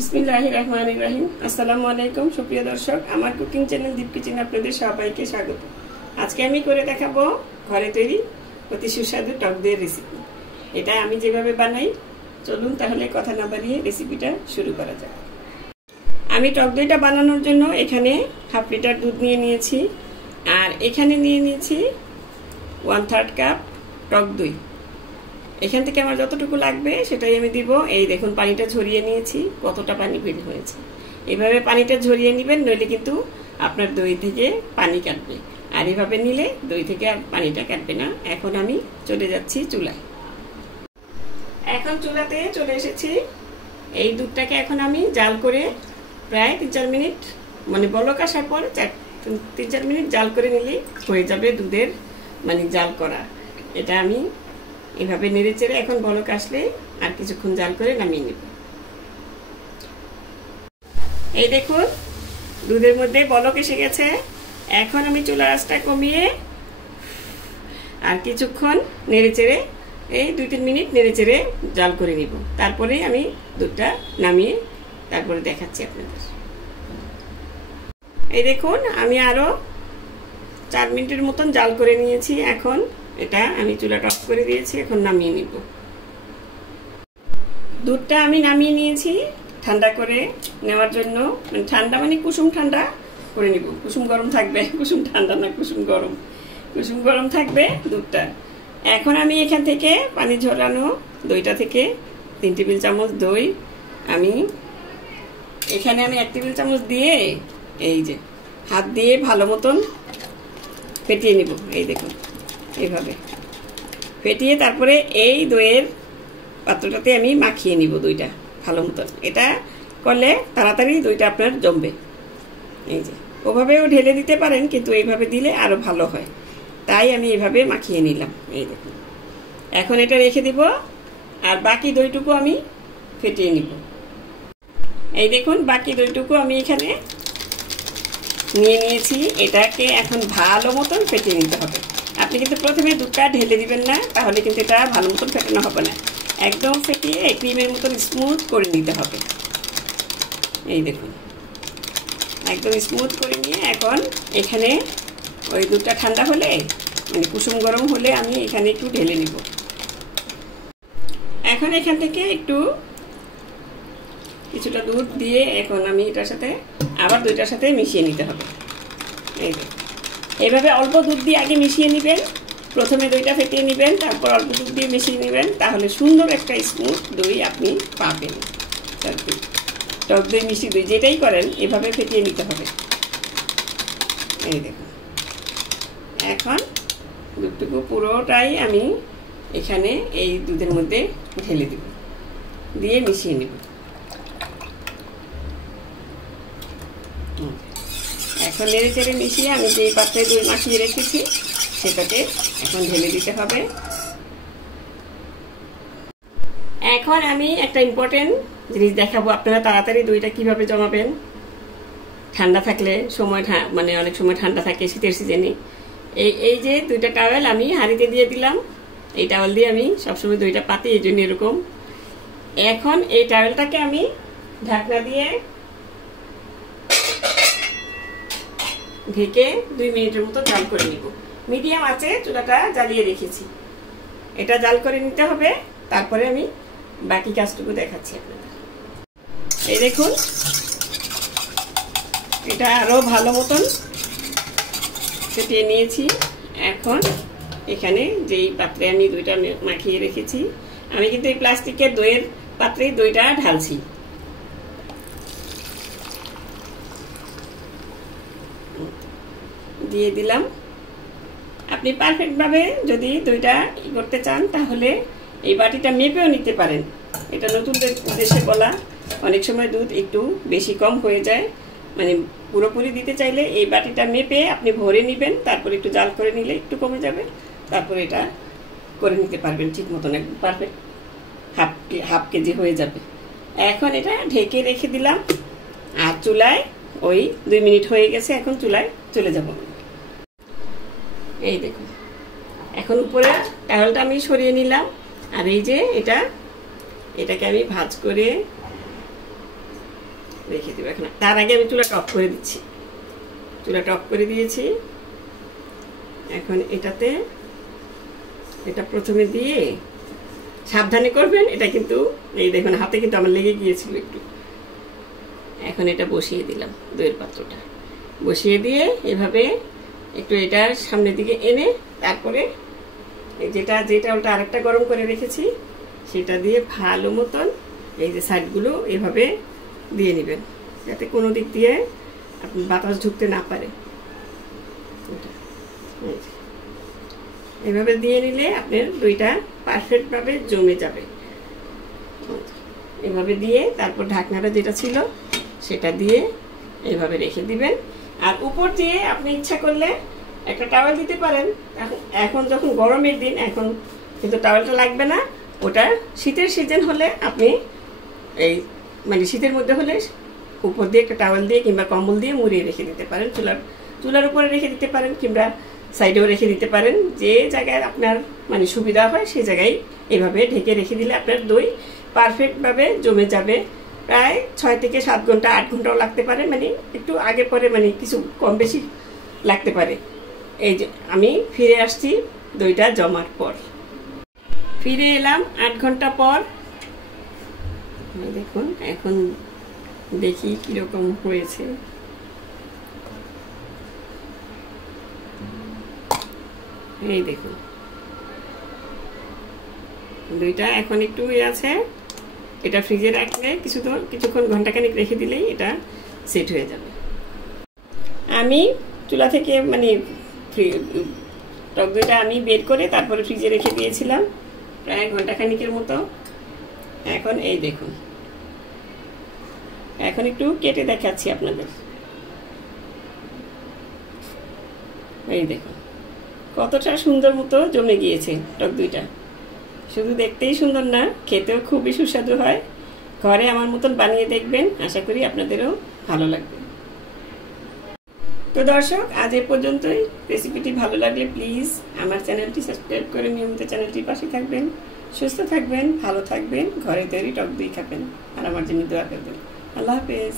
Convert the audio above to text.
বিসমিল্লাহির রহমানির রহিম। আসসালামু আলাইকুম সুপ্রিয় দর্শক, আমার কুকিং চ্যানেল দীপ কিচেন আপনাদের সবাইকে স্বাগত। আজকে আমি করে দেখাবো ঘরে তৈরি অতি সুস্বাদু টক দইয়ের রেসিপি। এটা আমি যেভাবে বানাই, চলুন তাহলে কথা না বাড়িয়ে রেসিপিটা শুরু করা যাক। আমি টক দইটা বানানোর জন্য এখানে হাফ লিটার দুধ নিয়ে নিয়েছি, আর এখানে নিয়ে নিয়েছি 1/3 কাপ টক দই। এখান থেকে আমার যতটুকু লাগবে সেটাই আমি দিব। এই দেখুন পানিটা ঝরিয়ে নিয়েছি, কতটা পানি বের হয়েছে। এভাবে পানিটা ঝরিয়ে নেবেন, নইলে কিন্তু আপনার দই থেকে পানি কাটবে, আর এভাবে নিলে দই থেকে আর পানিটা কাটবে না। এখন আমি চলে যাচ্ছি চুলায়। এখন চুলাতে চলে এসেছি। এই দুধটাকে এখন আমি জাল করে প্রায় 3-4 মিনিট, মানে বলক আসার পর 3-4 মিনিট জাল করে নিলেই হয়ে যাবে দুধের জাল করা। এটা আমি এভাবে নেড়ে চেড়ে এখন বলক আসলে আর কিছুক্ষণ জাল করে নামিয়ে নেব। এই দেখুন দুধের মধ্যে বলক এসে গেছে। এখন আমি চুলার আঁচটা কমিয়ে আর কিছুক্ষণ নেড়ে চেড়ে এই 2-3 মিনিট নেড়ে চেড়ে জাল করে নিব। তারপরে আমি দুধটা নামিয়ে তারপরে দেখাচ্ছি আপনাদের। এই দেখুন আমি আরো 4 মিনিটের মতন জাল করে নিয়েছি। এখন এটা আমি চুলাটা অফ করে দিয়েছি, এখন নামিয়ে নিব। দুধটা আমি নামিয়ে নিয়েছি ঠান্ডা করে নেওয়ার জন্য, ঠান্ডা মানে কুসুম ঠান্ডা করে নিব। কুসুম গরম থাকবে, কুসুম ঠান্ডা না, কুসুম গরম থাকবে দুধটা। এখন আমি এখান থেকে পানি ঝরানো দইটা থেকে 3 টেবিল চামচ দই আমি এখানে 1 টেবিল চামচ দিয়ে এই যে হাত দিয়ে ভালো মতন ফেটিয়ে নিব। এই দেখুন এইভাবে ফেটিয়ে তারপরে এই দইয়ের পাত্রটাতে আমি মাখিয়ে নিব দইটা ভালো মতন। এটা করলে তাড়াতাড়ি দইটা আপনার জমবে। এই যে ওভাবেও ঢেলে দিতে পারেন, কিন্তু এইভাবে দিলে আরো ভালো হয়, তাই আমি এইভাবে মাখিয়ে নিলাম। এই দেখুন এখন এটা রেখে দিব, আর বাকি দইটুকু আমি ফেটিয়ে নিব। এই দেখুন বাকি দইটুকু আমি এখানে নিয়ে নিয়েছি। এটাকে এখন ভালো মতন ফেটিয়ে নিতে হবে। আপনি কিন্তু প্রথমে দুধটা ঢেলে দিবেন না, তাহলে কিন্তু এটা ভালো মতন ফেটানো হবে না। একদম ফেটিয়ে ক্রিমের মতন স্মুথ করে নিতে হবে। এই দেখুন একদম স্মুথ করে নিয়ে এখন এখানে ওই দুধটা ঠান্ডা হলে কুসুম গরম হলে আমি এখানে একটু ঢেলে নিব। এখন এখান থেকে একটু কিছুটা দুধ দিয়ে এখন আমি এটার সাথে আবার দইটার সাথে মিশিয়ে নিতে হবে। এই দেখুন এইভাবে অল্প দুধ দিয়ে আগে মিশিয়ে নেবেন। প্রথমে দইটা ফেটিয়ে নেবেন, তারপর অল্প দুধ দিয়ে মিশিয়ে নেবেন, তাহলে সুন্দর একটা স্মুথ দই আপনি পাবেন। টক দই মিষ্টি দই যেটাই করেন এভাবে ফেটিয়ে নিতে হবে। এই দেখুন এখন দুধটুকু পুরোটাই আমি এখানে এই দুধের মধ্যে ঢেলে দেব, দিয়ে মিশিয়ে নেব। এখন নেড়ে চেড়ে মিশিয়ে আমি যে পাত্রে দই মাখিয়ে রেখেছি সেটাকে এখন ঢেলে দিতে হবে। এখন আমি একটা ইম্পর্টেন্ট জিনিস দেখাবো, আপনারা তাড়াতাড়ি দইটা কিভাবে জমাবেন। ঠান্ডা থাকলে অনেক সময় ঠান্ডা থাকে শীতের সিজনে। এই যে 2টা টাওয়েল আমি হাঁড়িতে দিয়ে দিলাম। এই টাওয়েল দিয়ে আমি সবসময় দইটা পাতি, এই জন্য এরকম। এখন এই টাওয়েলটাকে আমি ঢাকনা দিয়ে ঢেকে 2 মিনিটের মতো জাল করে নিব। মিডিয়াম আঁচে চুলাটা জ্বালিয়ে রেখেছি। এটা জাল করে নিতে হবে, তারপরে আমি বাকি কাজটুকু দেখাচ্ছি আপনাদের। এই দেখুন এটা আরো ভালো মতন ফেটিয়ে নিয়েছি। এখন এখানে যেই পাত্রে আমি দইটা মাখিয়ে রেখেছি, আমি কিন্তু এই প্লাস্টিকের দইয়ের পাত্রেই দইটা ঢালছি। দিয়ে দিলাম। আপনি পারফেক্ট ভাবে যদি দইটা করতে চান তাহলে এই বাটিটা মেপেও নিতে পারেন। এটা নতুনদের উদ্দেশ্যে বলা, অনেক সময় দুধ একটু বেশি কম হয়ে যায়, পুরোপুরি দিতে চাইলে এই বাটিটা মেপে আপনি ভরে নেবেন, তারপর একটু জাল করে নিলে একটু কমে যাবে, তারপর এটা করে নিতে পারবেন ঠিক মতন, একদম পারফেক্ট হাফ কেজি হয়ে যাবে। এখন এটা ঢেকে রেখে দিলাম, আর চুলায় ওই 2 মিনিট হয়ে গেছে, এখন চুলায় চলে যাব। এই দেখুন এখন উপরে টাওয়েলটা আমি সরিয়ে নিলাম, আর এই যে এটাকে আমি ভাঁজ করে রেখে দেবো। এখন তার আগে আমি চুলাটা অফ করে দিচ্ছি। চুলাটা অফ করে দিয়েছি। এখন এটা প্রথমে দিয়ে সাবধানে করবেন। এটা কিন্তু এই দেখুন হাতে কিন্তু আমার লেগে গিয়েছিল একটু। এখন এটা বসিয়ে দিলাম, দইয়ের পাত্রটা বসিয়ে দিয়ে এভাবে একটু এটার সামনের দিকে এনে তারপরে যেটা ওটা আরেকটা গরম করে রেখেছি সেটা দিয়ে ভালো মতন এই যে সাইডগুলো এভাবে দিয়ে নেবেন, যাতে কোনো দিক দিয়ে আপনি বাতাস ঢুকতে না পারে। এভাবে দিয়ে নিলে আপনার দইটা পারফেক্টভাবে জমে যাবে। এভাবে দিয়ে তারপর ঢাকনাটা যেটা ছিল সেটা দিয়ে এইভাবে রেখে দিবেন। আর উপর দিয়ে আপনি ইচ্ছা করলে একটা টাওয়েল দিতে পারেন। এখন যখন গরমের দিন, এখন কিন্তু টাওয়েলটা লাগবে না। ওটা শীতের সিজন হলে আপনি এই মানে শীতের মধ্যে হলে উপর দিয়ে একটা টাওয়েল দিয়ে কিংবা কম্বল দিয়ে মুড়িয়ে রেখে দিতে পারেন। চুলার উপরে রেখে দিতে পারেন কিংবা সাইডেও রেখে দিতে পারেন। যে জায়গায় আপনার মানে সুবিধা হয় সেই জায়গায় এভাবে ঢেকে রেখে দিলে আপনার দই পারফেক্টভাবে জমে যাবে। প্রায় 6 থেকে 7 ঘন্টা 8 ঘন্টাও লাগতে পারে, মানে একটু আগে পরে মানে কিছু কম বেশি লাগতে পারে। এই যে আমি ফিরে আসছি দইটা জমার পর, ফিরে এলাম 8 ঘন্টা পর। দেখুন এখন দেখি কিরকম হয়েছে। এই দেখুন দইটা এখন একটু আছে। এটা ফ্রিজে রাখলে কিছুক্ষণ ঘন্টাখানেক রেখে দিলেই এটা সেট হয়ে যাবে। আমি চুলা থেকে মানে টক দইটা আমি বের করে তারপরে ফ্রিজে রেখে দিয়েছিলাম প্রায় ঘন্টাখানিকের মতো। এখন এই দেখুন, এখন একটু কেটে দেখাচ্ছি আপনাদের। এই দেখুন কতটা সুন্দর মতো জমে গিয়েছে টক দইটা। শুধু দেখতেই সুন্দর না, খেতেও খুবই সুস্বাদু হয়। ঘরে আমার মতন বানিয়ে দেখবেন, আশা করি আপনাদেরও ভালো লাগবে। তো দর্শক, আজ এ পর্যন্তই। রেসিপিটি ভালো লাগলে প্লিজ আমার চ্যানেলটি সাবস্ক্রাইব করে নিয়মিত চ্যানেলটির পাশে থাকবেন। সুস্থ থাকবেন, ভালো থাকবেন, ঘরে তৈরি টক দই খাবেন আর আমার জন্য দোয়া করবেন। আল্লাহ হাফেজ।